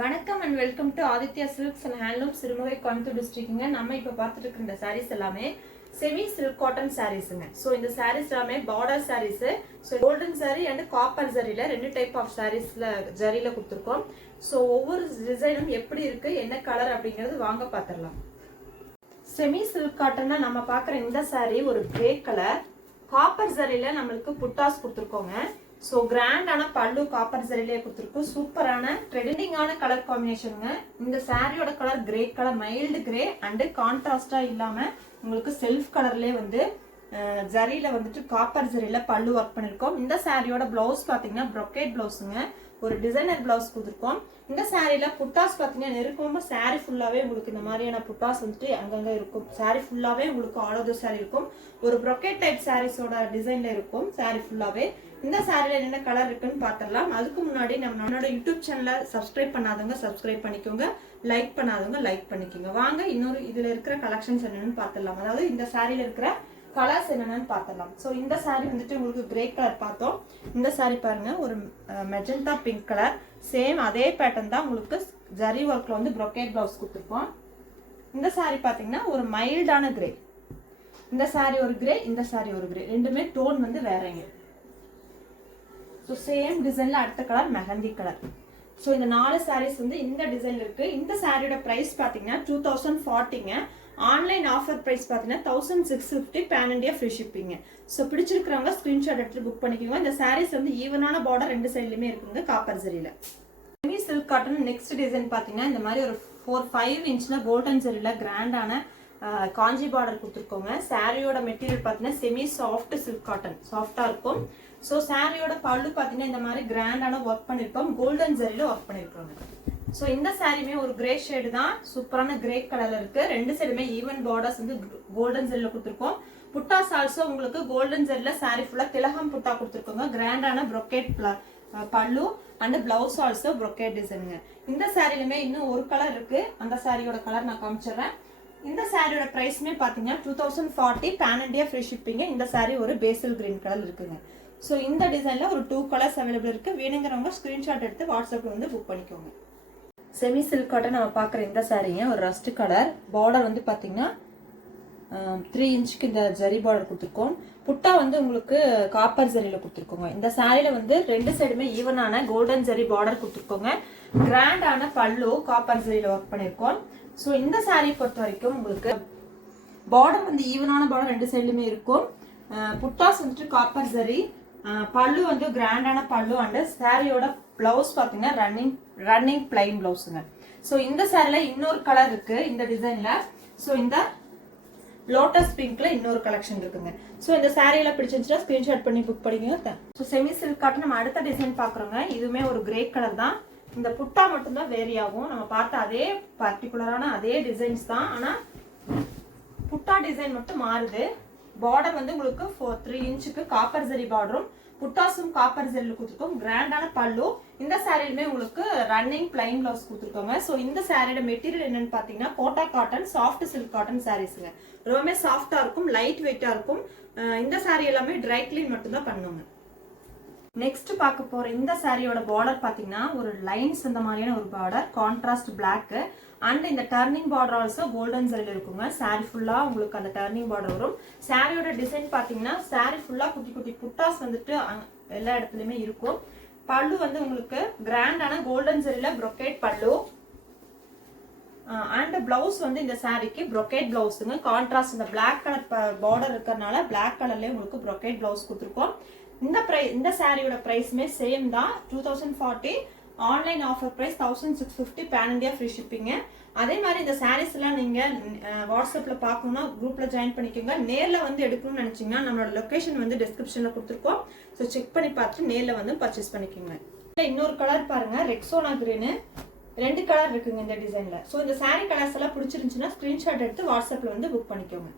வணக்கம் and welcome to Aditya silks and handloom Sirumugai Coimbatore டிஸ்ட்ரிக்ட்ங்க. நம்ம இப்போ பார்த்துட்டு இருக்கிற இந்த சாரீஸ் எல்லாமே செமி சில்க் காட்டன் சாரீஸுங்க. ஸோ இந்த சாரீஸ் எல்லாமே border saris. So golden sari and copper ஜரியில் ரெண்டு டைப் ஆஃப் சாரீஸ்ல ஜரியில் கொடுத்துருக்கோம். ஸோ ஒவ்வொரு டிசைனும் எப்படி இருக்கு, என்ன கலர் அப்படிங்கிறது வாங்க பார்த்துடலாம். செமி சில்க் காட்டன்னா நம்ம பார்க்குற இந்த சாரீ ஒரு கிரே கலர், காப்பர் ஜரியில் நம்மளுக்கு புட்டாஸ் கொடுத்துருக்கோங்க. ஸோ கிராண்டான பல்லு காப்பர் சரியிலே கொடுத்துருக்கோம். சூப்பரான ட்ரெண்டிங்கான கலர் காம்பினேஷனுங்க. இந்த சாரியோட colour grey colour, mild grey and கான்ட்ராஸ்டா இல்லாம உங்களுக்கு செல்ஃப் கலர்லேயே வந்து ஜரியில வந்துட்டு காப்பர் ஜரியில பல்லு ஒர்க் பண்ணிருக்கோம். இந்த சாரியோட பிளவுஸ் பாத்தீங்கன்னா ப்ரொக்கேட் பிளவுஸுங்க, ஒரு டிசைனர் பிளவுஸ் கொடுத்துருக்கோம். இந்த சாரியில புட்டாஸ் பாத்தீங்கன்னா நெருக்கமா சாரி ஃபுல்லாவே உங்களுக்கு இந்த மாதிரியான புட்டாஸ் வந்துட்டு அங்கங்க இருக்கும். சாரி ஃபுல்லாவே உங்களுக்கு ஆல் ஓவர் சாரி இருக்கும். ஒரு ப்ரொக்கேட் டைப் சாரீஸோட டிசைன்ல இருக்கும் சாரி ஃபுல்லாவே. இந்த சாரியில என்ன கலர் இருக்குன்னு பாத்திரலாம். அதுக்கு முன்னாடி நம்மளோட யூடியூப் சேனலை சப்ஸ்கிரைப் பண்ணாதவங்க சப்ஸ்கிரைப் பண்ணிக்கோங்க, லைக் பண்ணாதவங்க லைக் பண்ணிக்கோங்க. வாங்க இன்னொரு இதுல இருக்கிற கலெக்ஷன்ஸ் என்னன்னு பாத்திரலாம். அதாவது இந்த சாரியில இருக்கிற கலர்ஸ் என்னென்னு பார்த்துடலாம். ஸோ இந்த சாரீ வந்துட்டு உங்களுக்கு கிரே கலர் பார்த்தோம். இந்த சாரீ பாருங்க ஒரு மெஜந்தா பிங்க் கலர், சேம் அதே பேட்டர்ன் தான் உங்களுக்கு ஜரி ஒர்க்ல வந்து ப்ரொக்கேட் பிளவுஸ் கொடுத்துருக்கோம். இந்த சாரீ பார்த்தீங்கன்னா ஒரு மைல்டான கிரே. இந்த சாரீ ஒரு கிரே, இந்த சாரீ ஒரு கிரே, ரெண்டுமே டோன் வந்து வேறங்க. ஸோ சேம் டிசைன்ல அடுத்த கலர் மெஹந்தி கலர். ஸோ இந்த 4 சாரீஸ் வந்து இந்த டிசைன்ல இருக்கு. இந்த சாரியோட பிரைஸ் பார்த்தீங்கன்னா 2040ங்க. ஆன்லைன் ஆஃபர் பிரைஸ் பார்த்தீங்கன்னா 1650, பேன் இண்டியா ஃப்ரீ ஷிப்பிங்க. ஸோ பிடிச்சிருக்கிறவங்க ஸ்கிரீன்ஷாட் எடுத்து புக் பண்ணிக்கோங்க. இந்த சாரீஸ் வந்து ஈவனான பார்டர் ரெண்டு சைட்லையுமே இருக்குங்க காப்பர் ஜரியில. Semi silk cotton next design பார்த்தீங்கன்னா இந்த மாதிரி ஒரு 4-5 இன்ச்ல கோல்டன் ஜரியில கிராண்டான காஞ்சி பார்டர் கொடுத்துருக்கோங்க. சாரியோட மெட்டீரியல் பார்த்தீங்கன்னா செமி சாஃப்ட் சில்க் காட்டன், சாஃப்டா இருக்கும். ஸோ சாரியோட பல்லு பார்த்தீங்கன்னா இந்த மாதிரி கிராண்டான ஒர்க் பண்ணிருக்கோம், கோல்டன் ஜரியில ஒர்க் பண்ணிருக்கோங்க. ஸோ இந்த சாரியுமே ஒரு கிரே ஷேடு தான், சூப்பரான கிரே கலர்ல இருக்கு. ரெண்டு சைடுமே ஈவன் பார்டர்ஸ் வந்து கோல்டன் ஜரியில கொடுத்துருக்கோம். புட்டாஸ் ஆல்சோ உங்களுக்கு கோல்டன் ஜரியில சாரி ஃபுல்லா திலகம் புட்டா கொடுத்துருக்கோங்க. கிராண்டான ப்ரொக்கேட் பல்லு அண்ட் பிளவுஸ் ஆல்சோ ப்ரொக்கேட் டிசைனுங்க. இந்த சாரிலுமே இன்னும் ஒரு கலர் இருக்கு, அந்த சாரியோட கலர் நான் காமிச்சிடுறேன். இந்த சாரியோட பிரைஸ்மே பாத்தீங்கன்னா 2040, பேன் இண்டியா ஃப்ரீ ஷிப்பிங்க. இந்த சாரி ஒரு பேசல் கிரீன் கலர் இருக்குங்க. ஸோ இந்த டிசைன்ல ஒரு 2 கலர்ஸ் அவைலபிள் இருக்கு. வேணுங்கிறவங்க ஸ்கிரீன்ஷாட் எடுத்து வாட்ஸ்அப்ல வந்து புக் பண்ணிக்கோங்க. செமி சில்க் காட்டன் நம்ம பார்க்குற இந்த சாரீங்க ஒரு ரஸ்ட் கலர். பார்டர் வந்து பார்த்தீங்கன்னா 3 இன்ச்சுக்கு இந்த ஜரி பார்டர் கொடுத்துருக்கோம். புட்டா வந்து உங்களுக்கு காப்பர் ஜரியில கொடுத்துருக்கோங்க. இந்த சாரியில வந்து ரெண்டு சைடுமே ஈவனான கோல்டன் ஜரி பார்டர் கொடுத்துருக்கோங்க. கிராண்டான பல்லு காப்பர் ஜரியில ஒர்க் பண்ணிருக்கோம். ஸோ இந்த சாரியை பொறுத்த வரைக்கும் உங்களுக்கு பார்டர் வந்து ஈவனான பார்டர் ரெண்டு சைட்லையுமே இருக்கும். புட்டாஸ் வந்துட்டு காப்பர் ஜரி, பல்லு வந்து கிராண்டான பல்லு அண்ட் சாரியோட பிளவுஸ் பாத்தீங்கன்னா ரன்னிங் பிளைன் பிளவுஸுங்க. ஸோ இந்த சாரில இன்னொரு கலர் இருக்கு இந்த டிசைன்ல. ஸோ இந்த லோட்டஸ் பிங்க்ல இன்னொரு கலெக்ஷன் இருக்குங்க. ஸோ இந்த சாரியில பிடிச்சிருந்துச்சுன்னா ஸ்கிரீன்ஷாட் பண்ணி புக் பண்ணிக்கோங்க. ஸோ செமி சில்க் காட்டன் நம்ம அடுத்த டிசைன் பாக்குறோங்க. இதுவுமே ஒரு கிரே கலர் தான். இந்த புட்டா மட்டும்தான் வேரி ஆகும். நம்ம பார்த்த அதே பர்டிகுலரான அதே டிசைன்ஸ் தான், ஆனா புட்டா டிசைன் மட்டும் மாறுது. பார்டர் வந்து உங்களுக்கு 3 இன்ச்சுக்கு காப்பர் ஜரி பார்டரும் புட்டாஸும் காப்பர் ஜரியில கொடுத்துருக்கோம். கிராண்டான பல்லு. இந்த சாரிலுமே உங்களுக்கு ரன்னிங் பிளைன் பிளவுஸ் கொடுத்துருக்கோங்க. ஸோ இந்த சாரியோட மெட்டீரியல் என்னன்னு பாத்தீங்கன்னா Kota cotton, soft silk cotton சாரீஸுங்க. ரொம்பவே சாஃப்டா இருக்கும், லைட் வெயிட்டா இருக்கும். இந்த சாரி எல்லாமே ட்ரை கிளீன் மட்டும் தான் பண்ணுவாங்க. நெக்ஸ்ட் பார்க்க போற இந்த சாரியோட பார்டர் பாத்தீங்கன்னா ஒரு லைன்ஸ் இந்த மாதிரியான ஒரு பார்டர், கான்ட்ராஸ்ட் பிளாக் அண்ட் இந்த டர்னிங் பார்டர் ஆல்சோ கோல்டன் ஜரியில இருக்குங்க. சாரி ஃபுல்லா உங்களுக்கு அந்த டர்னிங் பார்டர் வரும். சாரியோட டிசைன் பாத்தீங்கன்னா சாரி ஃபுல்லா குட்டி குட்டி புட்டாஸ் வந்துட்டு எல்லா இடத்துலயுமே இருக்கும். பல்லு வந்து உங்களுக்கு கிராண்டான கோல்டன் ஜரியில ப்ரொக்கேட் பல்லு அண்ட் பிளவுஸ் வந்து இந்த சாரிக்கு ப்ரொக்கேட் பிளவுஸுங்க. கான்ட்ராஸ்ட் இந்த பிளாக் கலர் பார்டர் இருக்கிறதுனால பிளாக் கலர்லயே உங்களுக்கு ப்ரொக்கேட் பிளவுஸ் கொடுத்துருக்கோம். இந்த சாரியோட பிரைஸ்மே சேம் தான், 2040. Online offer price 1650, pan India free ஷிப்பிங்க. அதே மாதிரி இந்த சாரீஸ் எல்லாம் நீங்க வாட்ஸ்அப்ல பார்க்கணும்னா குரூப்ல ஜாயின் பண்ணிக்கோங்க. நேர்ல வந்து எடுக்கணும்னு நினைச்சீங்கன்னா நம்மளோட லொகேஷன் வந்து டிஸ்கிரிப்ஷன்ல கொடுத்துருக்கோம். ஸோ செக் பண்ணி பார்த்துட்டு நேர்ல வந்து பர்ச்சேஸ் பண்ணிக்கோங்க. இன்னொரு கலர் பாருங்க, ரெக்ஸோனா கிரீன். 2 கலர் இருக்குங்க இந்த டிசைன்ல. ஸோ இந்த சாரி கலர்ஸ் எல்லாம் பிடிச்சிருந்துச்சுன்னா ஸ்கிரீன்ஷாட் எடுத்து வாட்ஸ்அப்ல வந்து புக் பண்ணிக்கோங்க.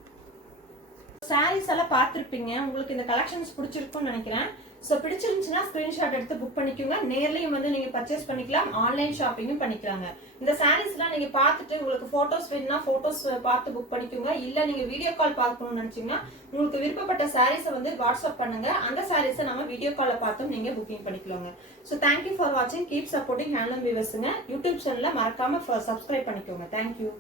சாரீஸ் எல்லாம் பார்த்துருப்பீங்க, உங்களுக்கு இந்த கலெக்ஷன்ஸ் பிடிச்சிருக்கும்னு நினைக்கிறேன். ஸோ பிடிச்சிருந்துச்சுன்னா ஸ்கிரீன்ஷாட் எடுத்து புக் பண்ணிக்கோங்க. நேர்லயும் வந்து நீங்க பர்ச்சேஸ் பண்ணிக்கலாம், ஆன்லைன் ஷாப்பிங்கும் பண்ணிக்கலாங்க. இந்த சாரீஸ்லாம் நீங்க பார்த்துட்டு உங்களுக்கு போட்டோஸ் வேணும்னா போட்டோஸ் பார்த்து புக் பண்ணிக்கோங்க. இல்ல நீங்க வீடியோ கால் பார்க்கணும்னு நினைச்சீங்கன்னா உங்களுக்கு விருப்பப்பட்ட சாரீஸை வந்து வாட்ஸ்அப் பண்ணுங்க. அந்த சாரீஸை நம்ம வீடியோ கால்ல பார்த்தும் நீங்க புக்கிங் பண்ணிக்கலாங்க. ஸோ தேங்க்யூ ஃபார் வாட்சிங். கீப் சப்போர்ட்டிங் ஹேண்ட்லூம் வீவர்ஸுங்க. யூடியூப் சேனலை மறக்காம சப்ஸ்கிரைப் பண்ணிக்கோங்க. தேங்க்யூ.